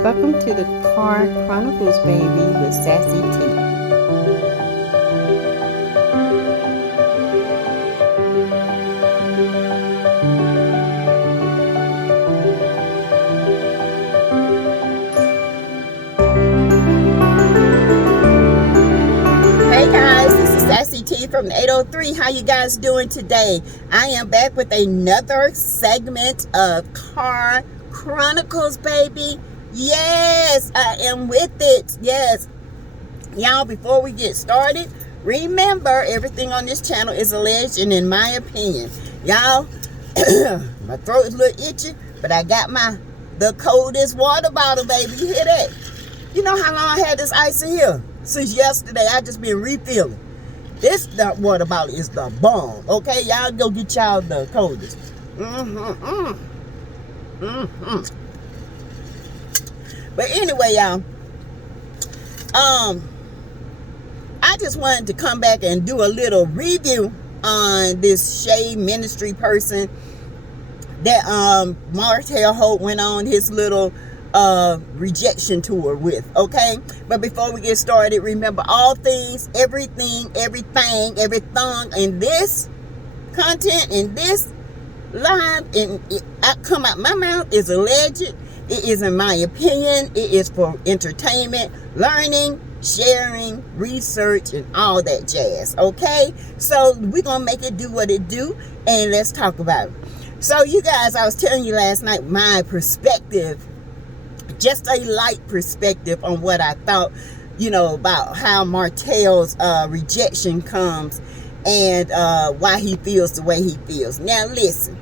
Welcome to the Car Chronicles, baby, with Sassy T. Hey guys, this is Sassy T from 803. How you guys doing today? I am back with another segment of Car Chronicles, baby. Yes, I am with it. Yes. Y'all, before we get started, remember everything on this channel is alleged and in my opinion. Y'all, my throat is a little itchy, but I got the coldest water bottle, baby. You hear that? You know how long I had this ice in here? Since yesterday, I just been refilling. This water bottle is the bomb. Okay, y'all go get y'all the coldest. But anyway, y'all, I just wanted to come back and do a little review on this Shade Ministry person that Martel Holt went on his little rejection tour with. Okay, but before we get started, remember all things, everything in this content, in this live, and I come out my mouth is alleged. It is in my opinion. It is for entertainment, learning, sharing, research, and all that jazz. Okay, so we're gonna make it do what it do, and let's talk about it. So you guys, I was telling you last night my perspective, just a light perspective on what I thought, you know, about how Martel's rejection comes and why he feels the way he feels. Now listen,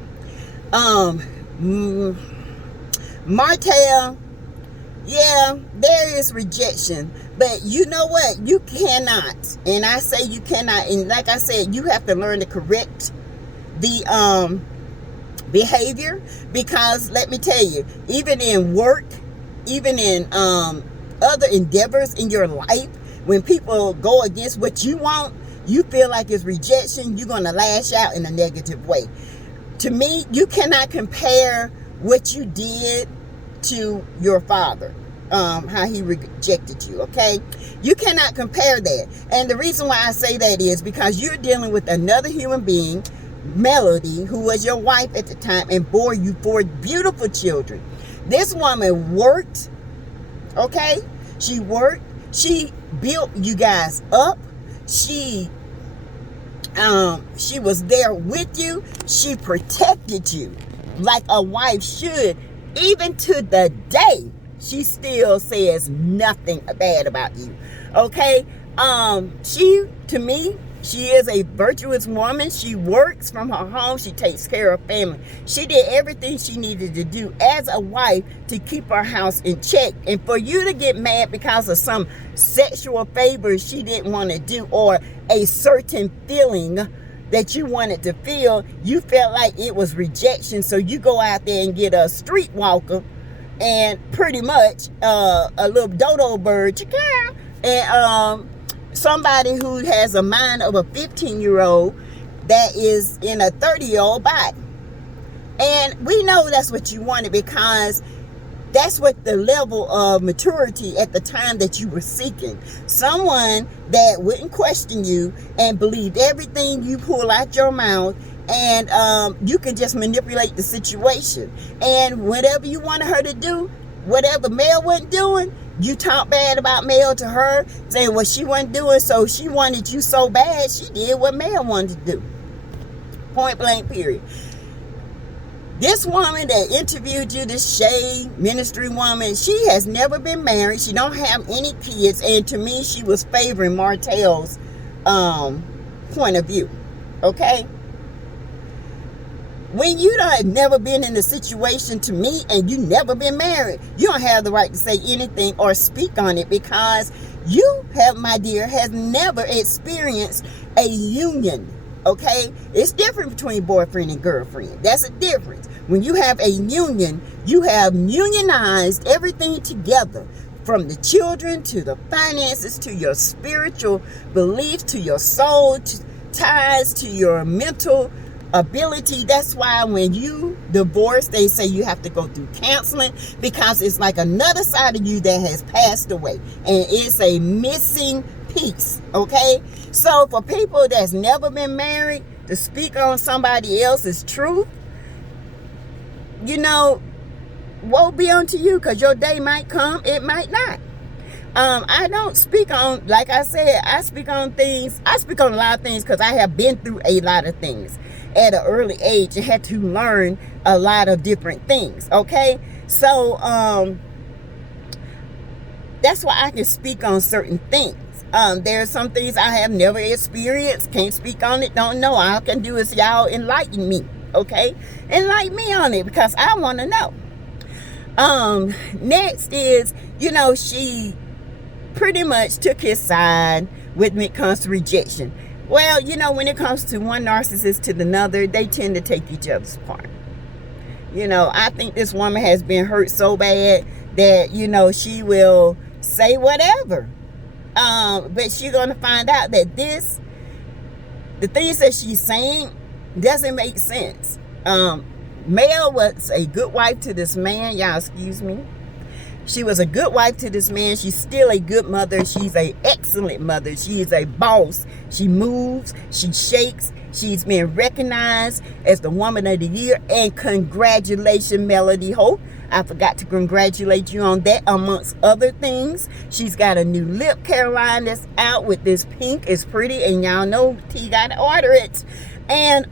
Martel, yeah, there is rejection, but you know what? You cannot, and I say you cannot, and like I said, you have to learn to correct the behavior, because let me tell you, even in work, even in other endeavors in your life, when people go against what you want, you feel like it's rejection, you're going to lash out in a negative way. To me, you cannot compare what you did to your father, how he rejected you. Okay, you cannot compare that. And the reason why I say that is because you're dealing with another human being, Melody, who was your wife at the time and bore you 4 beautiful children. This woman worked. Okay, she worked, she built you guys up, she was there with you, she protected you like a wife should. Even to the day, she still says nothing bad about you. Okay, to me, she is a virtuous woman. She works from her home. She takes care of family. She did everything she needed to do as a wife to keep her house in check. And for you to get mad because of some sexual favors she didn't want to do, or a certain feeling that you wanted to feel, you felt like it was rejection. So you go out there and get a streetwalker and pretty much a little dodo bird, and somebody who has a mind of a 15-year-old that is in a 30-year-old body. And we know that's what you wanted, because that's what the level of maturity at the time that you were seeking. Someone that wouldn't question you and believed everything you pull out your mouth, and you can just manipulate the situation. And whatever you wanted her to do, whatever Mel wasn't doing, you talk bad about Mel to her, saying what she wasn't doing, so she wanted you so bad, she did what Mel wanted to do. Point blank, period. This woman that interviewed you, this Shade Ministry woman, she has never been married. She don't have any kids. And to me, she was favoring Martel's point of view. Okay? When you have never been in a situation, to me, and you never been married, you don't have the right to say anything or speak on it, because you have, my dear, has never experienced a union. Okay, it's different between boyfriend and girlfriend. That's a difference. When you have a union, you have unionized everything together, from the children to the finances to your spiritual beliefs to your soul ties to your mental ability. That's why when you divorce, they say you have to go through counseling, because it's like another side of you that has passed away, and it's a missing piece. Okay, so for people that's never been married to speak on somebody else's truth, you know, woe be unto you, because your day might come, it might not. I don't speak on, like I said, I speak on a lot of things because I have been through a lot of things at an early age and had to learn a lot of different things. Okay, so that's why I can speak on certain things. There are some things I have never experienced, can't speak on it, don't know. All I can do is y'all enlighten me. Okay, enlighten me on it, because I want to know. Next is, you know, she pretty much took his side when it comes to rejection. Well, you know, when it comes to one narcissist to another, they tend to take each other's part. You know, I think this woman has been hurt so bad that, you know, she will say whatever. But she's going to find out that the things that she's saying doesn't make sense. Mel was a good wife to this man. Y'all excuse me. She was a good wife to this man. She's still a good mother. She's an excellent mother. She is a boss. She moves. She shakes. She's been recognized as the woman of the year. And congratulations, Melody Holt. I forgot to congratulate you on that, amongst other things. She's got a new lip, Caroline, that's out with this pink. It's pretty, and y'all know T got to order it. And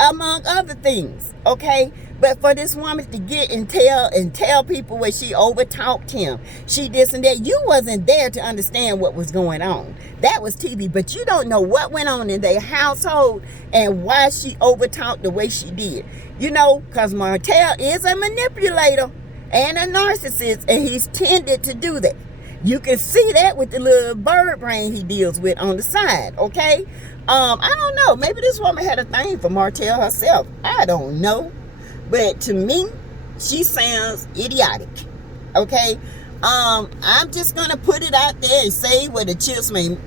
among other things, okay? But for this woman to get and tell people where she overtalked him, she this and that, you wasn't there to understand what was going on. That was TV, but you don't know what went on in their household and why she overtalked the way she did. You know, because Martel is a manipulator and a narcissist, and he's tended to do that. You can see that with the little bird brain he deals with on the side, okay? I don't know. Maybe this woman had a thing for Martel herself. I don't know. But to me, she sounds idiotic. Okay? I'm just going to put it out there and say where the chips may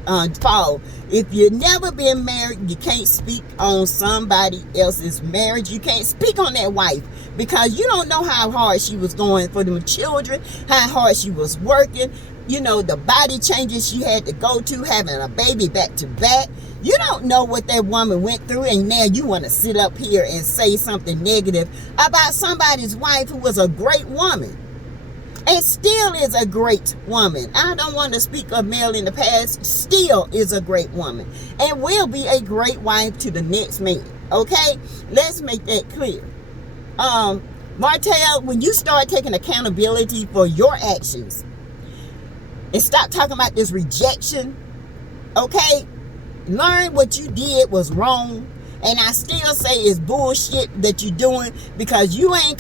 fall. If you've never been married, you can't speak on somebody else's marriage. You can't speak on that wife, because you don't know how hard she was going for them children, how hard she was working, you know, the body changes she had to go to, having a baby back to back. You don't know what that woman went through, and now you want to sit up here and say something negative about somebody's wife who was a great woman and still is a great woman. I don't want to speak of Mel in the past, still is a great woman and will be a great wife to the next man. Okay, let's make that clear. Martel, when you start taking accountability for your actions and stop talking about this rejection, okay, learn what you did was wrong. And I still say it's bullshit that you're doing, because you ain't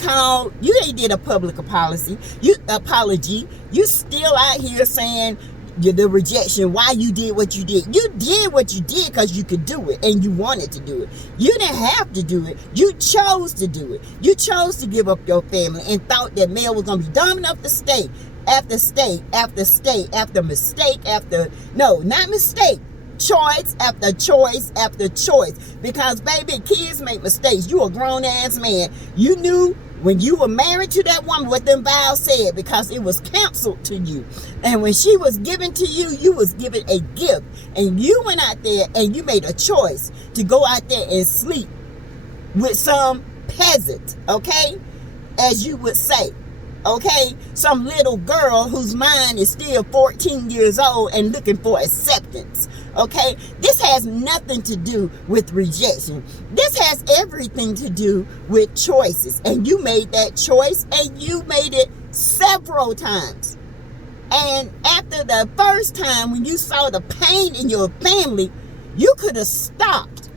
did a public apology. You still out here saying the rejection, why you did what you did. You did what you did because you could do it and you wanted to do it. You didn't have to do it. You chose to do it. You chose to give up your family and thought that Mel was going to be dumb enough to stay after state after state after mistake after, no, not mistake. Choice after choice after choice. Because baby, kids make mistakes. You a grown ass man. You knew when you were married to that woman what them vows said, because it was counseled to you. And when she was given to you, you was given a gift. And you went out there and you made a choice to go out there and sleep with some peasant, okay? As you would say. Okay, some little girl whose mind is still 14 years old and looking for acceptance. Okay, this has nothing to do with rejection. This has everything to do with choices. And you made that choice, and you made it several times. And after the first time, when you saw the pain in your family, you could have stopped.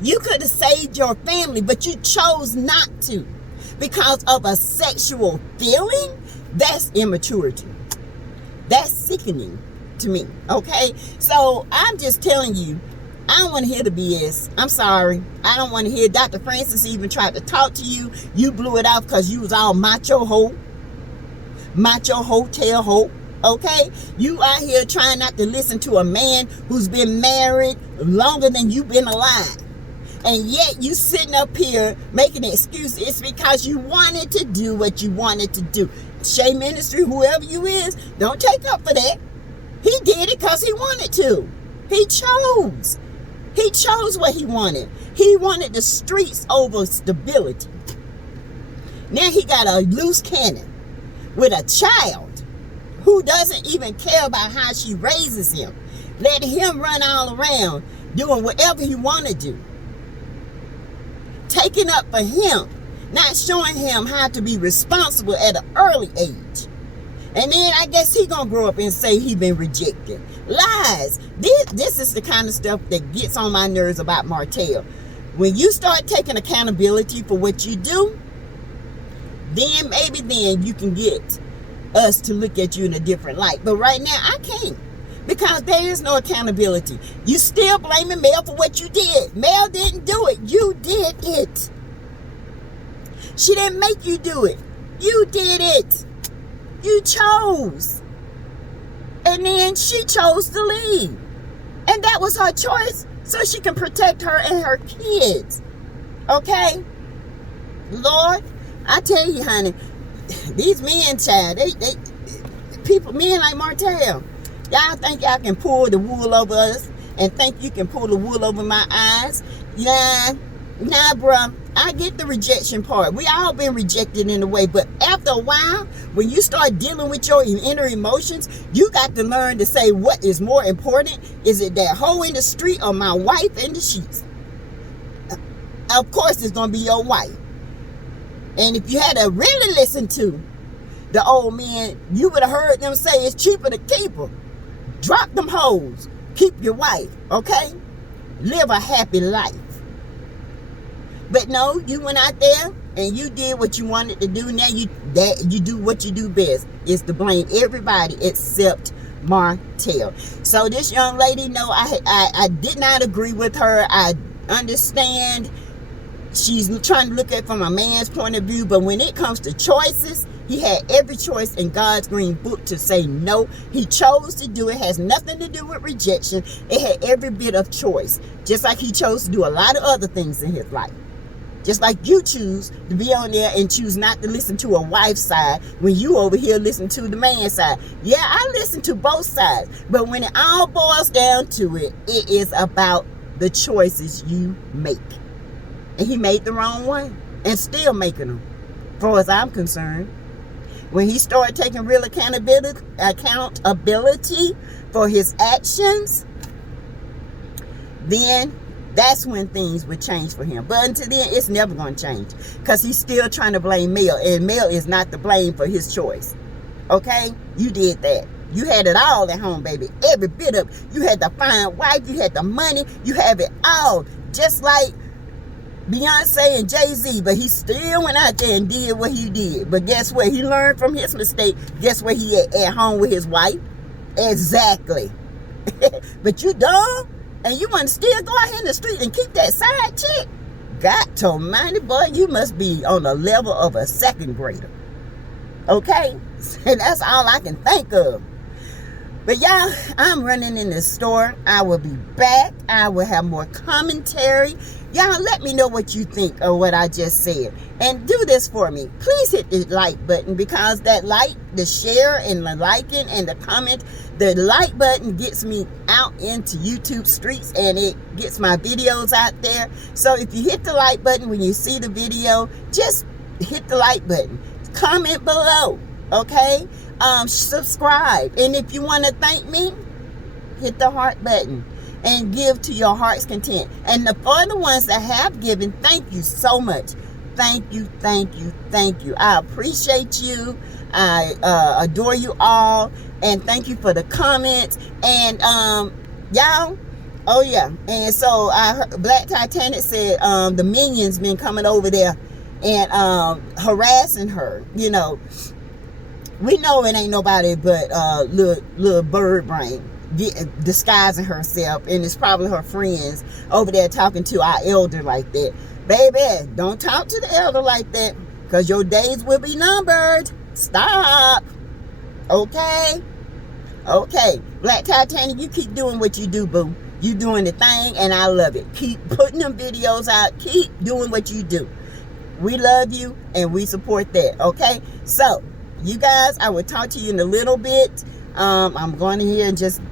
You could have saved your family, but you chose not to. Because of a sexual feeling, that's immaturity. That's sickening to me, okay? So I'm just telling you, I don't want to hear the BS. I'm sorry. I don't want to hear Dr. Francis even tried to talk to you. You blew it off because you was all macho hoe. Macho hotel hoe, Okay? You out here trying not to listen to a man who's been married longer than you've been alive. And yet you sitting up here making excuses. It's because you wanted to do what you wanted to do. Shay Ministry, whoever you is, don't take up for that. He did it because he wanted to. He chose. He chose what he wanted. He wanted the streets over stability. Now he got a loose cannon with a child who doesn't even care about how she raises him. Letting him run all around doing whatever he want to do. Taking up for him, not showing him how to be responsible at an early age. And then I guess he gonna grow up and say he been rejected. Lies. This is the kind of stuff that gets on my nerves about Martel. When you start taking accountability for what you do, then maybe then you can get us to look at you in a different light. But right now, I can't. Because there is no accountability. You still blaming Mel for what you did. Mel didn't do it. You did it. She didn't make you do it. You did it. You chose. And then she chose to leave. And that was her choice so she can protect her and her kids. Okay? Lord, I tell you, honey, these men, child, men like Martel, y'all think y'all can pull the wool over us and think you can pull the wool over my eyes? Nah, bruh. I get the rejection part. We all been rejected in a way, but after a while, when you start dealing with your inner emotions, you got to learn to say what is more important. Is it that hoe in the street or my wife in the sheets? Of course, it's going to be your wife. And if you had to really listen to the old men, you would have heard them say it's cheaper to keep her. Drop them hoes. Keep your wife, okay? Live a happy life. But no, you went out there and you did what you wanted to do. Now you do what you do best, is to blame everybody except Martel. So this young lady, no, I did not agree with her. I understand she's trying to look at it from a man's point of view, but when it comes to choices, he had every choice in God's green book to say no. He chose to do it. Has nothing to do with rejection. It had every bit of choice, just like he chose to do a lot of other things in his life. Just like you choose to be on there and choose not to listen to a wife's side when you over here listen to the man's side. Yeah, I listen to both sides. But when it all boils down to it, it is about the choices you make. And he made the wrong one and still making them, as far as I'm concerned. When he started taking real accountability for his actions, then that's when things would change for him. But until then, it's never going to change, because he's still trying to blame Mel, and Mel is not to blame for his choice. Okay? You did that. You had it all at home, baby. Every bit of it. You had the fine wife. You had the money. You have it all. Just like Beyonce and Jay-Z. But he still went out there and did what he did. But guess what? He learned from his mistake. Guess what? He at home with his wife. Exactly. But you dumb? And you want to still go out here in the street and keep that side chick? God almighty, boy, you must be on the level of a second grader. Okay? And that's all I can think of. But y'all, I'm running in the store. I will be back. I will have more commentary. Y'all, let me know what you think of what I just said. And do this for me. Please hit the like button, because that like, the share, and the liking, and the comment, the like button gets me out into YouTube streets, and it gets my videos out there. So if you hit the like button when you see the video, just hit the like button. Comment below, okay? Subscribe. And if you want to thank me, hit the heart button and give to your heart's content. And for the ones that have given, thank you so much. Thank you, thank you, thank you. I appreciate you. I adore you all. And thank you for the comments. And y'all, oh yeah. And so I heard Black Titanic said the minions been coming over there and harassing her. You know, we know it ain't nobody but little bird brain disguising herself, and it's probably her friends over there talking to our elder like that. Baby, don't talk to the elder like that, because your days will be numbered. Stop. Okay? Okay, Black Titanic, you keep doing what you do, boo. You doing the thing, and I love it. Keep putting them videos out. Keep doing what you do. We love you, and we support that, okay? So, you guys, I will talk to you in a little bit. I'm going in here and just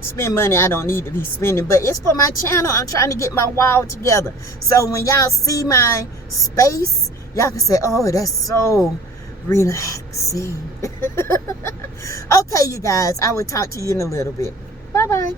spend money I don't need to be spending, but it's for my channel. I'm trying to get my wall together. So, when y'all see my space, y'all can say, oh, that's so relaxing. Okay, you guys, I will talk to you in a little bit. Bye-bye.